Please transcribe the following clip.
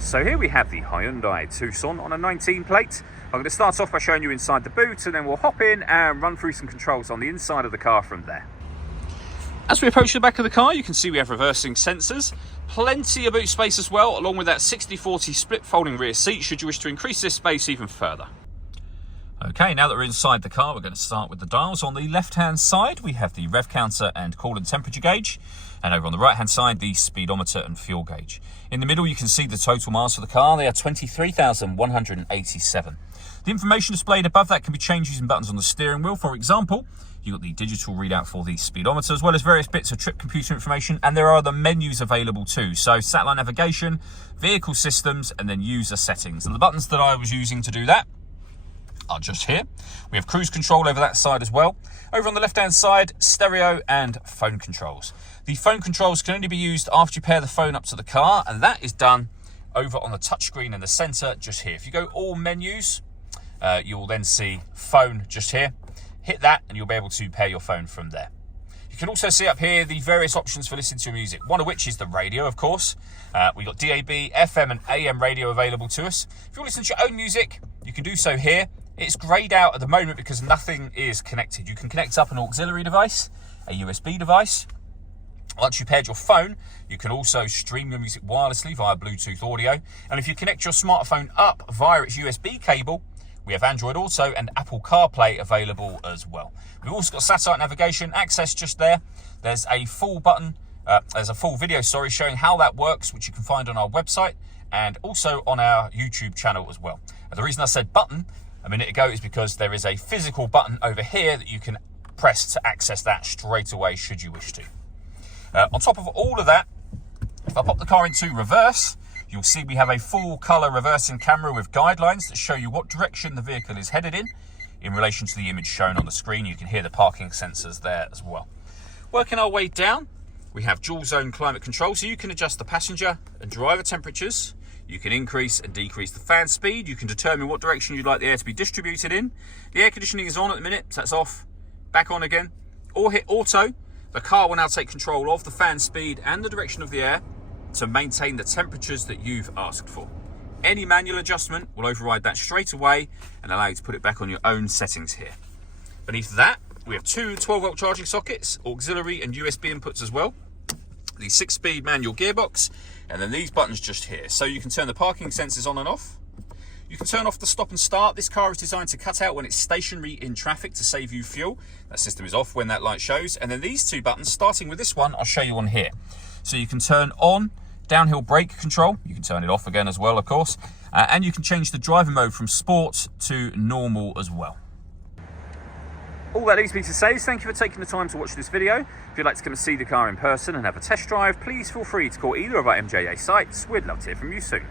So here we have the Hyundai Tucson on a 19 plate. I'm going to start off by showing you inside the boot, and then we'll hop in and run through some controls on the inside of the car from there. As we approach the back of the car, you can see we have reversing sensors, plenty of boot space as well, along with that 60/40 split folding rear seat should you wish to increase this space even further. Okay, now that we're inside the car, we're going to start with the dials. On the left-hand side, we have the rev counter and coolant temperature gauge. And over on the right-hand side, the speedometer and fuel gauge. In the middle, you can see the total miles for the car. They are 23,187. The information displayed above that can be changed using buttons on the steering wheel. For example, you've got the digital readout for the speedometer, as well as various bits of trip computer information. And there are other menus available too. So satellite navigation, vehicle systems, and then user settings. And the buttons that I was using to do that are just here. We have cruise control over that side as well. Over on the left-hand side, stereo and phone controls. The phone controls can only be used after you pair the phone up to the car, and that is done over on the touchscreen in the center just here. If you go all menus, you will then see phone just here. Hit that and you'll be able to pair your phone from there. You can also see up here the various options for listening to your music, one of which is the radio, of course. We've got DAB, FM and AM radio available to us. If you want to listen to your own music, you can do so here. It's greyed out at the moment because nothing is connected. You can connect up an auxiliary device, a USB device. Once you paired your phone, you can also stream your music wirelessly via Bluetooth audio. And if you connect your smartphone up via its USB cable, we have Android Auto and Apple CarPlay available as well. We've also got satellite navigation access just there. There's a full video, showing how that works, which you can find on our website and also on our YouTube channel as well. And the reason I said button a minute ago is because there is a physical button over here that you can press to access that straight away should you wish to. On top of all of that, if I pop the car into reverse, you'll see we have a full color reversing camera with guidelines that show you what direction the vehicle is headed in relation to the image shown on the screen. You can hear the parking sensors there as well. Working our way down, we have dual zone climate control, so you can adjust the passenger and driver temperatures. You can increase and decrease the fan speed. You can determine what direction you'd like the air to be distributed in. The air conditioning is on at the minute, so that's off, back on again. Or hit auto. The car will now take control of the fan speed and the direction of the air to maintain the temperatures that you've asked for. Any manual adjustment will override that straight away and allow you to put it back on your own settings here. Beneath that, we have two 12-volt charging sockets, auxiliary and USB inputs as well. The 6-speed manual gearbox, and then these buttons just here. So you can turn the parking sensors on and off. You can turn off the stop and start. This car is designed to cut out when it's stationary in traffic to save you fuel. That system is off when that light shows. And then these two buttons, starting with this one, I'll show you on here. So you can turn on downhill brake control. You can turn it off again as well, of course. And you can change the driver mode from sport to normal as well. All that leaves me to say is thank you for taking the time to watch this video. If you'd like to come and see the car in person and have a test drive, please feel free to call either of our MJA sites. We'd love to hear from you soon.